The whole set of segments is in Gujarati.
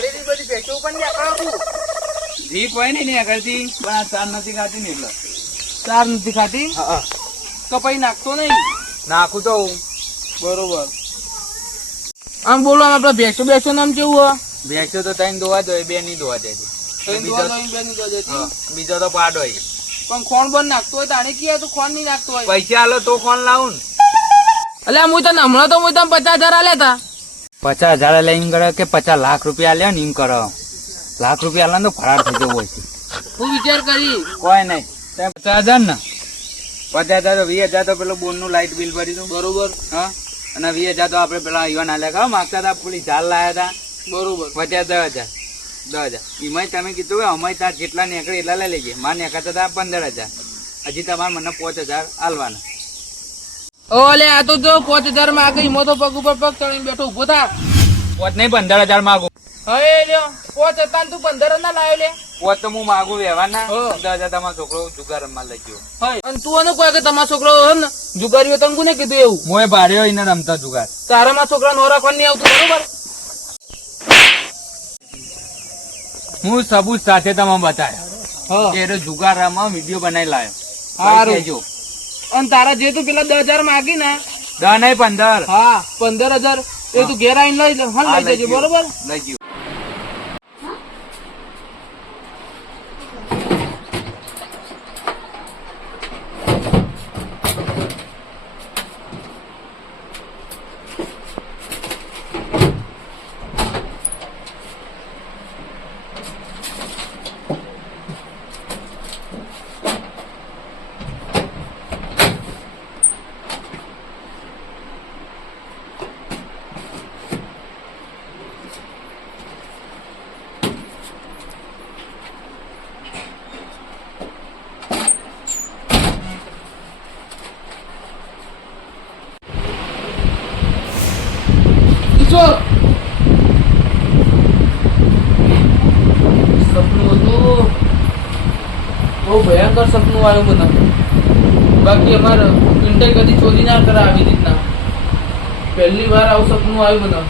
પાડેલી બધી ભેંસો ઉપર ની આકડો છું. જીપ હોય ને આગળથી પણ આ ચાર નથી ખાતી ને એટલે ચાર નથી ખાતી. હા તો પછી નાખતો નહીં. નાખું તો બરોબર. આમ બોલો આપડે ભેંસો નામ કેવું હોય? ભેંસો તો ત્રણ દોવા જોઈએ, બે નહીં દોવા દેતી. બીજો તો પાડ હોય. પણ ખોણ બંધ નાખતો હોય તાણે કે તું ખોણ નહીં નાખતો હોય. પૈસા આલો તો કોણ લાવું ને? એટલે હું તને હમણાં તો હું તમે 50,000 આલ્યા હતા. 50,000 લઈને કરે કે 50 લાખ રૂપિયા લે ને એમ કરો. લાખ રૂપિયા આલે તો ફરાર થઈ જવો હોય છે. હું વિચાર કરી કોઈ નહીં 50,000 ને 50,000 તો 20,000 તો પેલું બોન નું લાઇટ બિલ ભરી દઉં. બરોબર. હા અને 20,000 તો આપડે પેલા ઈવન આલ્યા ખાવા માંગતા હતા, પેલી ઝાલ લાયા હતા. બરોબર. 10,000 એમાં તમે કીધું કે અમારે ત્યાં જેટલા નીકળે એટલા લઈ લેજે. મારે નીકળતા હતા 15,000. હજી તમારે મને 5,000 આલવાના. ઓલે આ તો જો 5,000 માં આગળ મોટો પગ ઉપર પગ ચડીને બેઠો ઉભો થા. 5 નહીં 15,000 માગું. હવે લ્યો 5 હતા ને તું 15 ના લાવ્યો લે. 5 તો હું માગું વ્યવહારના. 15,000 તમારો છોકરો જુગાર રમવા લઈ ગયો. અને તું એને કોઈ કે તમારો છોકરો હે ને જુગારીઓ તને કોને કીધું એવું? મોય ભાર્યો એને રમતા જુગાર. તારા માં છોકરા નો રાખવા નહીં આવતું બરોબર. હું સબૂત સાથે તમે બતાવ્યા કે જુગાર રમવા વિડીયો બનાવી લાયો. સારું. અને તારા જે તું પેલા 10,000 માગી ને 10 નહીં 15. હા 15,000 એ તું ઘેર આવીને લઈ જજે બરોબર. લઈ ગયો. સપનું હતું બહુ ભયંકર સપનું આવ્યું મને. બાકી અમારે પિંટે કદી ચોરી ના કરે આવી રીતના. પહેલી વાર આવું સપનું આવ્યું મને.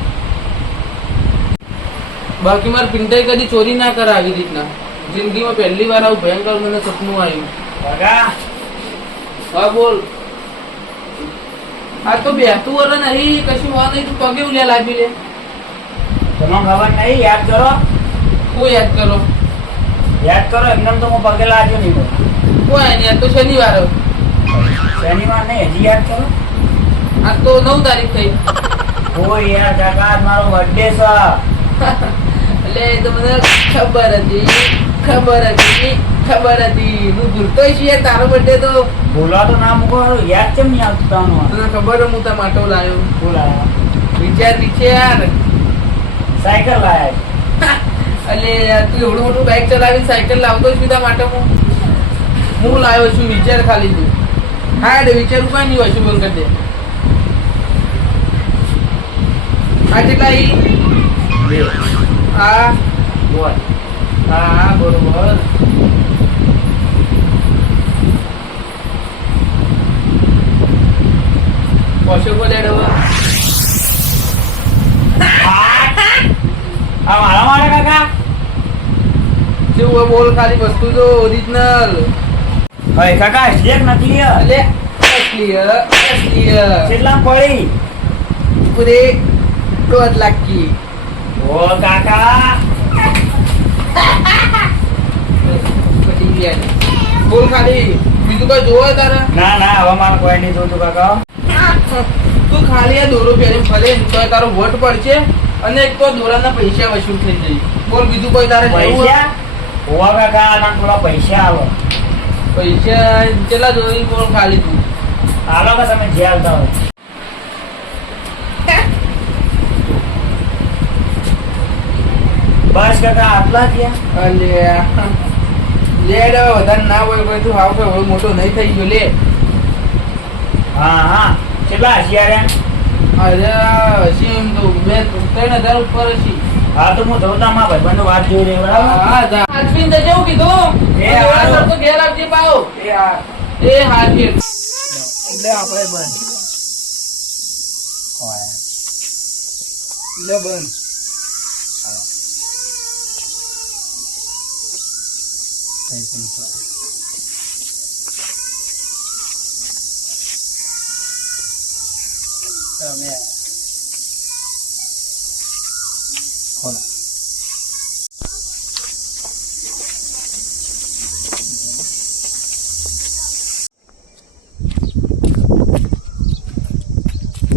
બાકી મારે પિંટે કદી ચોરી ના કરે આવી રીતના. જિંદગીમાં પહેલી વાર આવું ભયંકર મને સપનું આવ્યું. હા બોલ. આ તો બેઠું વર નહીં કશું વાત નહીં. તું પગે ઉલ્યા લાગી લે. તમને ખબર નહીં? યાદ કરો. કોઈ યાદ કરો. યાદ કરો. એકદમ તો હું પગે લાગ્યો નહીં. કોઈ નહીં. આ તો શનિવાર. શનિવાર નહીં, હજી યાદ કરો. આ તો 9 તારીખ થઈ. કોઈ યાર કાકા મારો બર્થડે છે. એટલે એ તો મને ખબર હતી. હું ભૂલતો છીએ તારો બર્થડે તો. બોલવા તો ના મૂકો. યાદ કેમ નહીં આવતું? તને ખબર હું તાર માટો લાવ્યો. બોલાયા વિચાર સાયકલ લાયા. એટલે તું એવડું મોટું બાઇક ચલાવીને સાયકલ લાવતો જ તારા માટે હું લાવ્યો છું. વિચાર ખાલી તું. હા રે વિચાર કઈ નહીં હોય. શું બંધ કરી દે. આ કેટલા હા બરોબર. પશુ બોલે મારા કાકા કેવું બોલ. ખાલી વસ્તુ તો ઓરિજિનલ. હવે કાકા સ્ટેક નથી. એટલે કેટલા પડી? પૂરે 1.5 લાખ કી. ઓ કાકા બોલ ખાલી. બીજું કઈ જોવે તારે? ના ના હવે મારે કોઈ નહીં જોતું કાકા. તું ખાલી આ દોરો પહેરીને ફરે તો તારો વોટ પડશે અને એક તો દોરાના પૈસા વસૂલ થઈ જાય. બોલ બીજું કોઈ તારે પૈસા? હોવા કાકા ના થોડા પૈસા આવો. પૈસા કેટલા જોઈ? બોલ ખાલી તું. હાલો કે તમે જે આવતા હોય. બસ કાકા આટલા થયા. લે વધારે ના હોય કોઈ. તું હાવ કોઈ મોટો નહીં થઈ ગયો. લે હા હા કેટલા હશિયાર? અરે હસી એમ તો 3,000 ઉપર હસી. હા તો હું જોતા માં ભાઈબંધો વાત જોઈ રહ્યો. બરાબર. આજમીન જજે હું કીધું. તો ઘેર આપજે પાછો. એ હા છે. એટલે આપણે બંધ એટલે બંધ. ખોલો.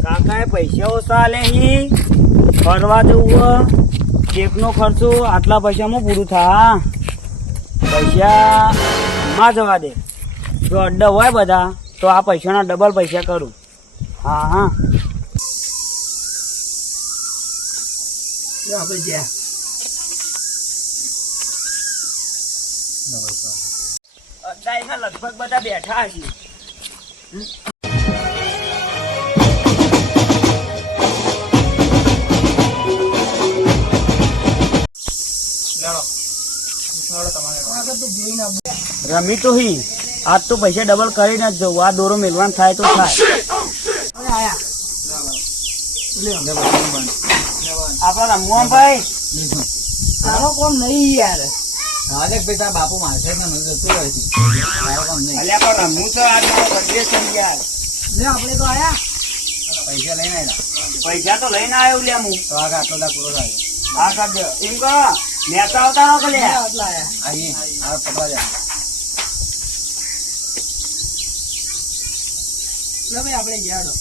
કાકાએ પૈસા ઓછા લે હી ફરવા જવું કેકનો ખર્ચો આટલા પૈસામાં પૂરું થાય પૈસા માં જવા દે જો અડ્ડા હોય બધા તો આ પૈસાના ડબલ પૈસા કરું હા હા આપણે જ્યાં અડ્ડા એના લગભગ બધા બેઠા હશે રમી તો હી આજ તો પૈસા ડબલ કરીને જ જવું આ દોરો મેળવાનું થાય તો થાય આપડા રમવા ભાઈ આનો કોમ નહીં યાર બાપુ મારશે ને મને જતું રહે છે મારો કામ નહીં. અલ્યા પણ રમવું તો આજ મારો birthday છે યાર આપણે તો આયા પૈસા લઈને આવ્યા પૈસા તો લઈને આવ્યો લે હું તો આ આટલો દા પૂરો થાય. હા કરી દો એમ કહો નેતા આવતા રહો કે લે આટલા આયા આવીએ આ પકડા જાય. લે ભાઈ આપણે ગયા ડો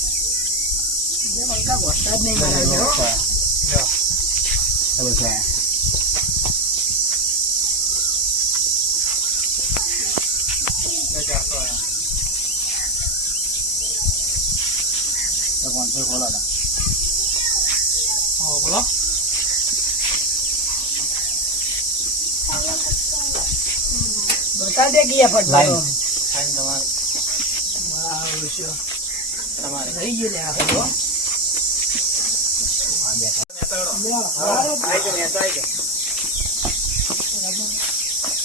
જે મંકા વરસાદ નહીં કરાવ્યો બોલો બતા દે ગયા ફટ થઈ ગયું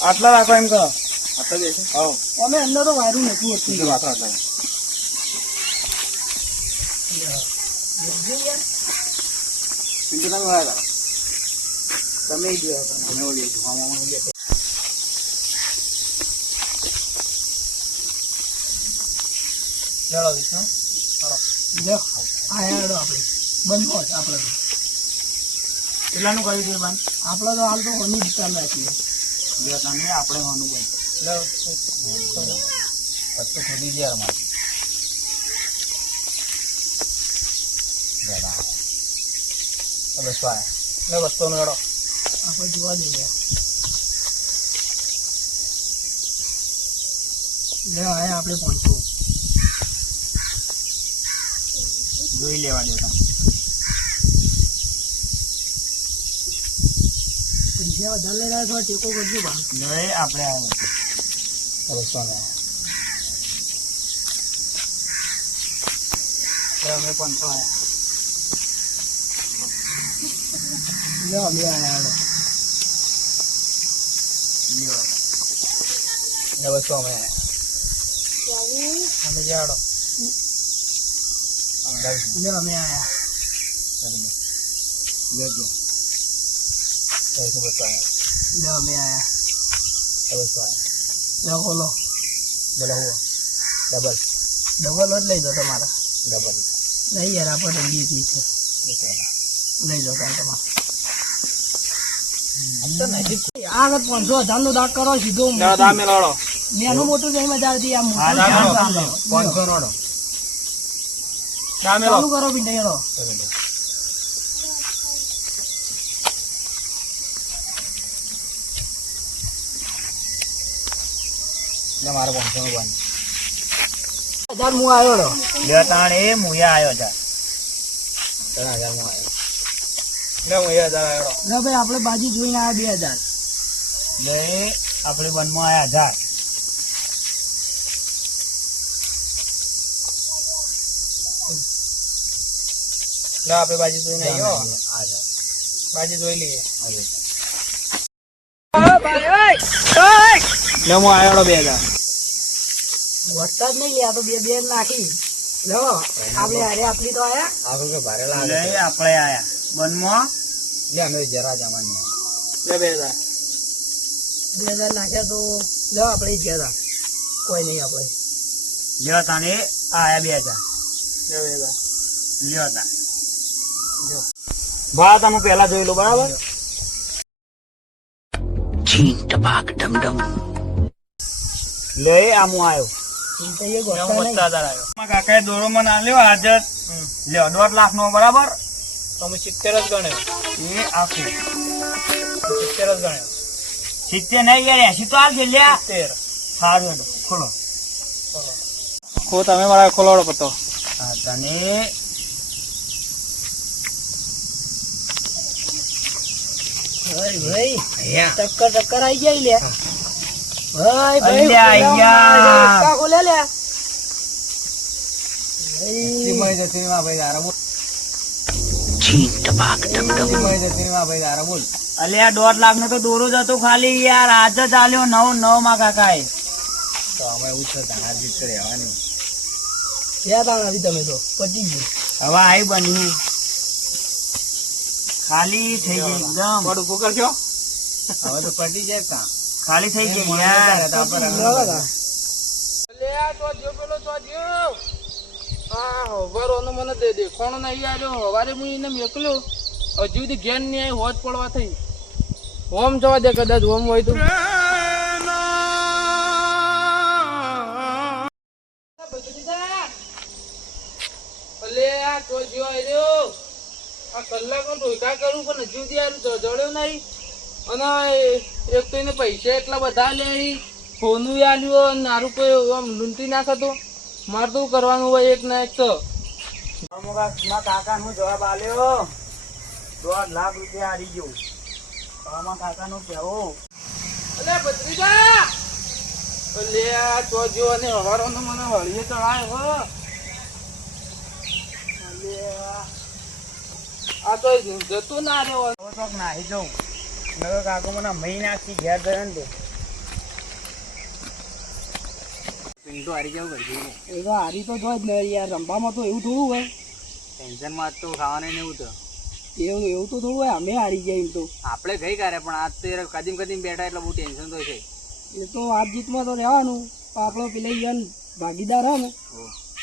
આટલા રાખો એમ કહો અમે અંદર તો વાયરું નથી હતું તમે આયા આપણે બંધ હોત આપણે તો કેટલાનું કર્યું છે બંધ આપણે તો હાલ તો કોની દુકાન રાખીએ તમે આપણે હોવાનું બંધ પછી ખોલી ગયા અમારે બસ વસ્તુ મેળો આપણે જોવા જઈએ લે આયા આપણે પહોંચવું જોઈ લેવા દો તમે પૈસા વધારે લઈ રહ્યા છો ટેકો કરજો બા નહીં આપણે આવ્યો અમે 500 આયા લે અમે આયા વસ્તુ અમે અમે જાડો લે અમે આયા લે અમે આયા લે બોલો ડબલ જ લઈ દો તમારા નહીં યાર આપણે રંગી છે લઈ લો કાંઈ તમારે આગળ 500,000 નો દાગ કરો સીધો મેનું મોટું જઈ મજા આવતી આમ ચાલુ કરો પિંડા મારે 500 નું બંધ 1000 હું આવ્યો બે તાણ એ મુયા આવ્યો છે 3000 માં આવ્યો. ના ભાઈ આપણે બાજી જોઈને આવ્યા 2000 લે આપણે વનમાં આવ્યા 1000 આપણે બાજી જોઈને આવ્યો બાજી જોઈ લઈએ લે હું આવ્યો 2000 વરસાદ નહીં લે આ તો બે નાખી લો આપણે અરે આપલી તો આયા આપણે ભારે લે લાગે આપણે આયા વનમાં લે અમે જરા જમાની લે 2000 2000 નાખ્યા તો લો આપણે ગયા હતા કોઈ નહીં આપણે લ્યો તાને આયા 2000 લ્યો તા ભાવ તમે પહેલા જોઈ લો બરાબર લે આમ આવ્યો ચિંતા એ ગોઠતા નહીં કાકાએ દોરો મને આલ્યો હાજર લ્યો 1.5 લાખ નો બરાબર તમે 70 જ ગણ્યો એ આખું 70 જ ગણ્યો 70 નહીં યાર 80 તો આવશે લ્યા 70 સારું હેડો ખોલો ખો તમે મારા ખોલાવડો પતો હા તને ભાઈ અહીંયા ટક્કર આવી જાય લે ભાઈ અલ્યા, અલ્યા. ખોલે લે અલ્યા 1.5 લાખ નો તો દોરો જ હતો ખાલી યાર આજ જ આલ્યો 9 માં કાકાએ ક્યાં તાણ આવી તમે તો પતી ગયું હવે આઈ બન્યું ખાલી થઈ ગઈ એકદમ મોડું ફોકર છો હવે તો પટી જાય કામ ખાલી થઈ ગઈ યાર લે આ તો જો પેલો તો જો હા હવારોનો મને દેખાણો નહીં આવ્યો હવારે હું એને મોકલ્યો હજુ સુધી ઘેર નહીં આવી હોજ પડવા થઈ હોમ જવા દે કદાચ હોમ હોય તો અલે આ તો જો આવ્યો આ કલાકનો ઢોકા કરું પણ હજુ સુધી આવ્યું જડ્યો નહીં અને એક તો એને પૈસા એટલા બધા લે ફોનું આલ્યું અને નારું કોઈ આમ લૂંટી નાખતો મારે તો કરવાનું હોય એક ના એક તો કાકા નો જવાબ આલ્યો 1.5 લાખ રૂપિયા હારી ગયો આમાં કાકા નો કેવો અલે ભત્રીજા અલે આ તો જો અને હવારોનો મને હળીએ ચડાયો હો અલે આ તો જતું ના રહ્યો ચોક નાહી જાઉં નગર કાકો મને મહી નાખી ઘેર ગયો ને પિન્ટુ હારી જવું કરશે એ તો હારી તો જોઈ જ ને યાર રમવામાં તો એવું થોડું હોય ટેન્શનમાં તો ખાવાનું ને એવું તો એવું તો થોડું હોય અમે હારી જાય એમ તો આપણે ગઈ કારે પણ આજ તો યાર કદીમ બેઠા એટલે બહુ ટેન્શન તો છે એ તો હાથ જીતમાં તો રહેવાનું પણ આપણો પેલા યન ભાગીદાર હે ને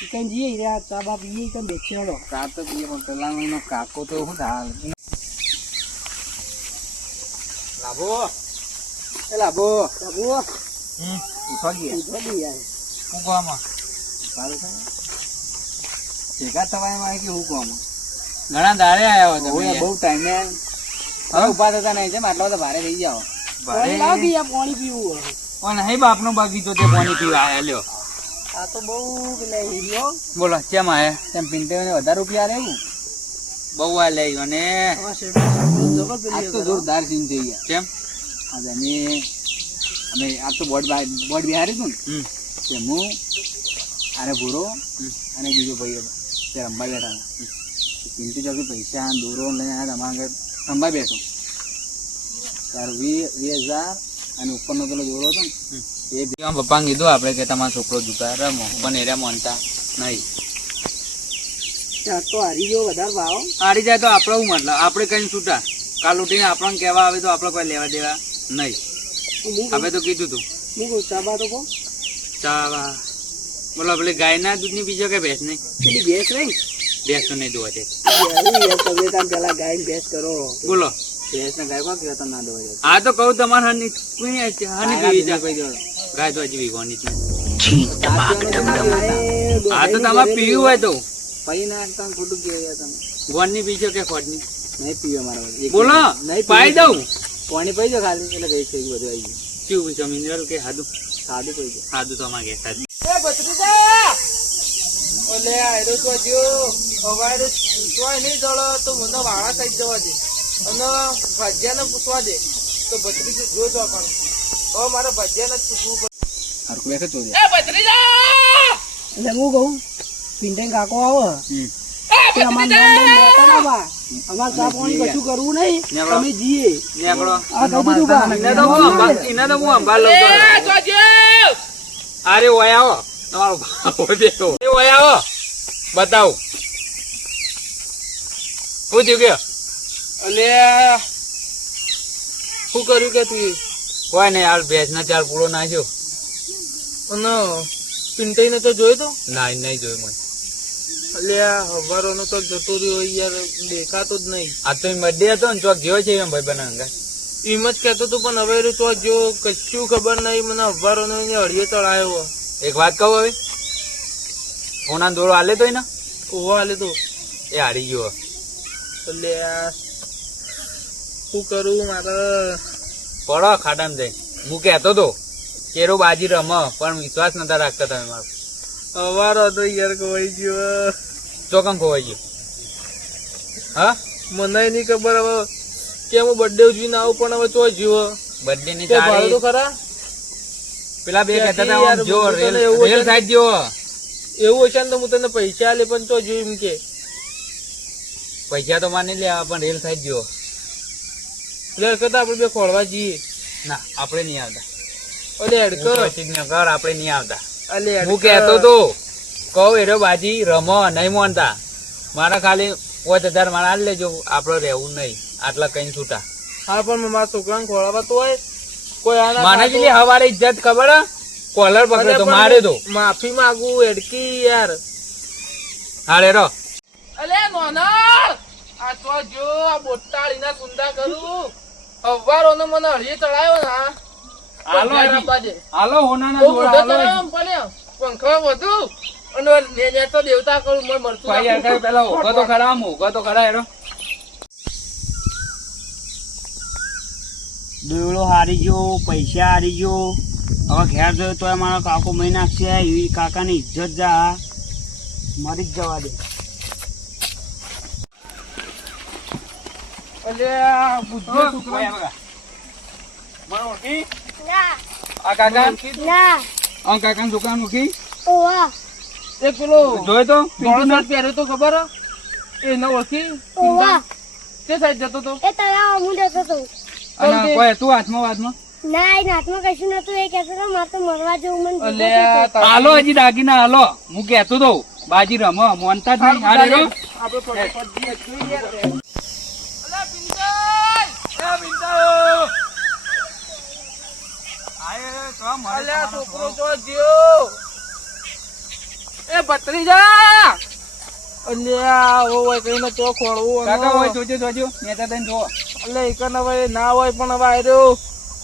કઈ જઈએ રહ્યા ચા બા પીએ કઈ બેસી ચા તો પીએ પણ પેલા એનો કાકો તો શું હાલ લાભો એ લાભો ઉઠવા ગયા યાર શું કહવામાં સારું છે ભેગા થવામાં કે હું કહવામાં ઘણા દાડે આવ્યા હતા બહુ ટાઈમે હવે ઉભા થતા નહીં છે આટલા બધા ભારે થઈ જાઓ પાણી લાવી યાર પાણી પીવું હોય પણ નહીં બાપનો બગીચો તે પાણી પીવા આયા લ્યો આ તો બહુ પેલા હીરો બોલો કેમ આયા તેમ પિન્ટે વધારે રૂપિયા લેવું બહુ આ લઈ અને આ તો જોરદાર સીન થઈ ગયા કેમ આજે અમે આ તો બોર્ડ બિહારી હતું ને તે હું અને ભૂરો અને બીજો ભાઈ તે રમવા બેઠા પિન્ટુ ચોકી પૈસા દોરો લઈને આવ્યા તમારા ઘર રમવા બેઠો ત્યારે 20,000 અને ઉપરનો પેલો દોરો હતો ને એ પપ્પાને કીધું આપણે કે તમારો છોકરો જુતા રમો પણ એરા માનતા નહીં તો હારી ગયો વધારે ભાવ હારી જાય તો આપણે શું મતલબ આપણે કઈ છૂટા કાલ ઉઠીને આપણને કહેવા આવે તો આપણે કોઈ લેવા દેવા નહીં આપણે તો કીધું તું હું કહું ચા બા તો કહો ચા બોલો પેલી ગાયના દૂધની બીજો કે ભેંસ નહીં પેલી ભેંસ નહીં ભેંસ તો નહીં દોવા છે તમે તાર પેલા ગાય ભેંસ કરો બોલો ભેંસ ને ગાય કોણ કહેતા ના દોવા આ તો કહું તમારે હની પીવી જા ગાય તો હજી વીગવાની છે આ તો તમારે પીવું હોય તો પૈ નાખતા ખોટું કહેવાય તમે ગોળની પીશો કે ખોટની નહીં પીવે મારા બોલો પાઈ દઉં પાણી પી દો ખાલી એટલે ગઈ થઈ બધું આવી ગયું શું પીશો મિનરલ કે સાદું સાદું પી દો સાદું તો અમારે ઘેર સાદું એ ભત્રીજા ઓલે આયરો તો જો હવારે તોય નહીં જળો તો મને વાળા થઈ જવા દે અને ભાજ્યાને પૂછવા દે તો ભત્રીજો જો પણ હવે મારે ભાજ્યાને જ પૂછવું પડે હરકું બેઠો ચોરી એ ભત્રીજા એટલે હું કહું પિંટે કાકો આવે એ ભત્રીજા અમાર ચા પાણી કશું કરવું નહીં તમે જઈએ નેકળો આ કહી દીધું બા એને તો હું અંબાલ લઉં તો એ જોજો અરે ઓય આવો તમારો ભાવ બેઠો એ ઓય આવો બતાવો શું થયું કે અલે શું કર્યું કે તું કોઈ નહીં હાલ ભેંસ ના ચાર પૂરો નાખ્યો. અને પિંટાઈને તો જોયો તો ના નહીં જોયું મને. અલ્યા હવારોનો તો જતો રહ્યો યાર, દેખાતો જ નહીં. આ તો બર્થડે હતો ને ચોક જેવો છે એમ ભાઈ બના અંગા. એમ જ કહેતો હતો પણ હવે તો જો કશું ખબર નહીં. મને હવારોનો હળિયો ચડાયો. એક વાત કહું હવે, સોના દોરો હાલે તો ને ઓવા હાલે તો એ હારી ગયો. અલ્યા શું કરું મારે? પડો ખાડામાં જઈ. હું કહેતો તો કેરો બાજી રમ પણ વિશ્વાસ નતા રાખતા તમે મારો. હવારો તો યાર ખોવાઈ ગયો. ચોકમ ખોવાઈ ગયો. હા મને નહીં ખબર હવે કે હું બર્થડે ઉજવીને આવું પણ હવે ચો જીવો બર્થડે ની તે ભાડું તો તારીખ ખરા. પેલા બે કહેતા હતા યાર, આમ જો હું તને રેલ એવું રેલ છે ને- સાઈડ જેવો. એવું હશે ને તો હું તને પૈસા આલે પણ ચો જોયું એમ કે. પૈસા તો માની લે પણ રેલ સાઈડ જેવો. એટલે કરતા આપણે બે ખોળવા જઈએ. ના આપણે નહીં આવતા. અલે હેડકર કર આપણે નહીં આવતા. અલે હું હેડકર. કહેતો તો કહું એરો બાજી રમો નહીં માનતા. મારા ખાલી 5000 મારા આલ લેજો, આપડે રહેવું નહીં આટલા કઈ છૂટા. હા પણ મારા છોકરાને ખોળવા તો હોય કોઈ આના માને ખાતો- જેટલી હવારે ઇજ્જત ખબર હે? કોલર પકડે અલે તો પણ મારે તો માફી માંગુ હેડકી યાર. હારે રો. અલે નોના આ તો જો આ બોટાળીના કુંડા કરું. હવારોનો મને હળીએ ચડાયો ને આ. હાલો પંખા હજી. રબ્બા છે. હાલો હોનાના બહુ જોડા મોટો હાલો ચડાયો હજી. આમ પડ્યો. પંખા વધુ અને ને તો દેવતા કરું મને મળતું ભાઈ યાર કઈ પેલા હોગો તો ખરા આમ હોગો તો ખરા હેરો. દોયડો હારી ગયો, પૈસા હારી ગયો. હવે ઘેર જોયો તો મારો કાકો મહી નાખશે. એવી કાકાની ઇજ્જત જા મરી જ જવા દે. અલે આ બુદ્ધિ છોકરા. મને ઓળખી? ના આ કાકા ના આ કાકા દુકાન ઓળખી? ઓવા એ પેલો જોયો તો ધોળો શર્ટ પહેર્યો તો ખબર હે? એને ઓળખી? ઓવા તે સાઈડ જતો તો એ તળાવ હું જતો હતો. અને કોઈ તું હાથમાં ના એ નાથમાં કશું નતું. એ કહેતો હતો મારે તો મરવા જેવું મને ભૂખ અલે હતી. આ તારી- હાલો હજી દાગીના હાલો. હું કહેતો તો બાજી રમ મોનતા જ નહીં. હારે રો. આપણે ફટાફટ જઈએ. જોઈએ યાર. અલે પિંટાઈ! એ પિંટાઈ! અલે આ છોકરો જો જ્યો. એ ભત્રીજા! અલે આ ઓય કઈને ચો ખોળવું કાકા અને- હોય જોજો જોજો નેતા તને જો. અલે એકન હવે ના હોય પણ હવે આર્યો.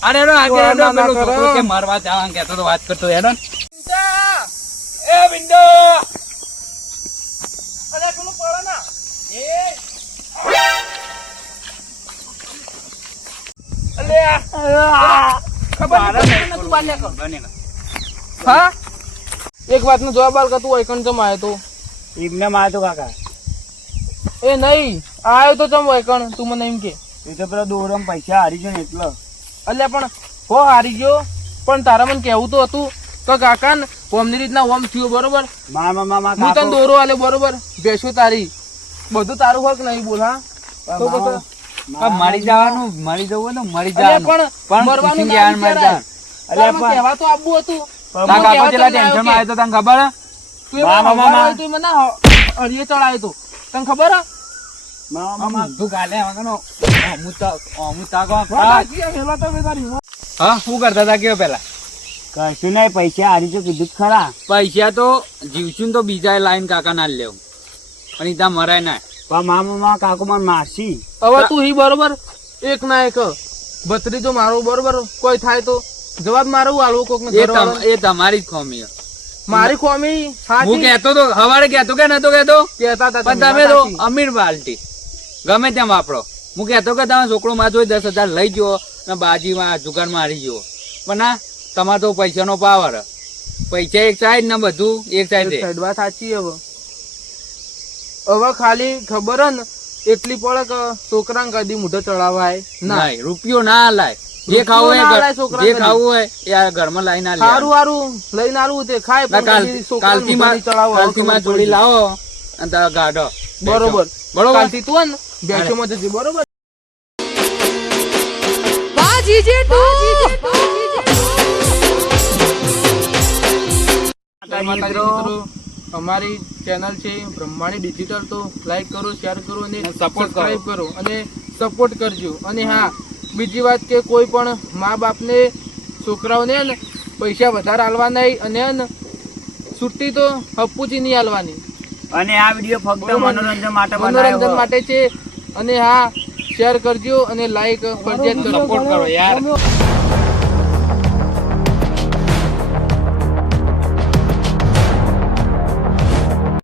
અરે રો આગે ના, હેડો ના, પેલો ના કરો. છોકરો કે મારવા જવાનું કહેતો તો વાત કરતો હેડો ને. પિંટા! એ બિંદુ અલે પેલું પડે ના. એ અલે આ ખબર નહીં તું બાલ્યા કર. બનેગા. હા એક વાત નો જવાબ આલ કે તું વૈકણ ચમ આવ્યો તો. એમને મારે તો કાકા એ નહીં આવ્યો તો ચમ વૈકણ તું મને એમ કે. એ તો પેલા દોરમ પૈસા હારી ગયો ને એટલે. અલ્યા પણ હો હારી ગયો પણ તારા મને કેવું તો હતું કે કાકા ને ઓમની રીતના ઓમ થયું બરોબર. મામા મામા હું તને કાકો દોરો આલે બરોબર. ભેંસો તારી બધું તારું હક નહીં બોલ. હા તો પછી પણ મરી જવાનું મરી જવું ને મરી અલ્યા જવાનું પણ મરવાનું પૂછીને ના યાર મરી વિચારાય. જવાનું. અલ્યા પણ- કહેવા તો આપવું હતું. તારા હું કાકો કહેવા જેટલા તમને આવ્યો ટેન્શનમાં કે આવ્યો તો તને ખબર હે? તું એ મને મામા, હવારે તું મને હળીએ ચડાયો તો તને ખબર હે? મામા આમ મામા ઊંધું ગાલે વગરનો. અમુક તાકો બાકી આ હેલા તો બે તારી માં. હા શું કરતા હતા કયો પેલા? કશું નહીં, પૈસા હારી ગયો કીધું જ ખરા. પૈસા તો જીવશું ને તો બીજા લાઈન કાકા ના લેવું પણ ઈ ત્યાં મરાય ના. પણ મામા કાકો મને મારસી. હવે તું હી બરોબર એક ના એક ભત્રીજો મારો બરોબર કોઈ થાય તો જવાબ મારો આલવો કોક ને એ તમારી જ ખોમી હે. મારી ખોમી હું સાચી કહેતો તો હવારે કહેતો કે નતો કહેતો કહેતા હતા પણ તમે તમે તો સાચી. અમીર બાલટી ગમે તેમ વાપરો. હું કહેતો કે તમે છોકરો માં જોઈ 10,000 લઈ ગયો ને બાજીમાં જુગારમાં હારી ગયો પણ ના તમારે તો પૈસાનો પાવર હે. પૈસા એક સાઈડ ને બધું એક સાઈડ એક સાઈડ વાત સાચી હવે હવે ખાલી ખબર હે ને એટલી પડે કે છોકરાને કદી મોઢે ચડાવાય ના. નહીં રૂપિયો ના લાય. જે રૂપિયો ખાવું ના હોય લાય છોકરા જે કદી. ખાવું હોય એ આ ઘરમાં લાઈને આલી સારું સારું લઈને આલું તે ખાય ના, પણ કદી છોકરાને કાલથી મોઢે નહીં ચડાવો. હવે કાલથી માં ખબર જોડી પડી. લાવો અને તારા ગાઢો બરોબર બરોબર કાલથી તું હે ને બેસોમાં જજે બરોબર. મિત્રો અમારી ચેનલ છે બ્રહ્માણી ડિજિટલ તો લાઈક કરો શેર કરો અને support કરો. સબસ્ક્રાઇબ કરો અને સપોર્ટ કરજો અને હા બીજી વાત કે કોઈ પણ મા બાપને છોકરાઓને હે ને પૈસા વધારે આલવા નહીં અને હે ને છુટ્ટી તો હપ્પુથી નહીં આલવાની. અને આ વિડીયો ફક્ત મનોરંજન માટે મનોરંજન બનાવ્યો. માટે છે. અને હા, શેર કરજો અને લાઈક ફરજિયાત કરો. સપોર્ટ કરો યાર.